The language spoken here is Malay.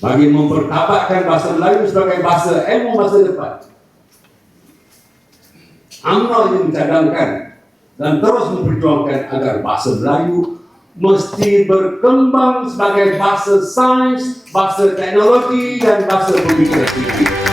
bagi mempertabatkan bahasa Melayu sebagai bahasa ilmu masa depan. UMNO ingin mencadangkan dan terus memperjuangkan agar bahasa Melayu mesti berkembang sebagai bahasa sains, bahasa teknologi dan bahasa pemikiran tinggi.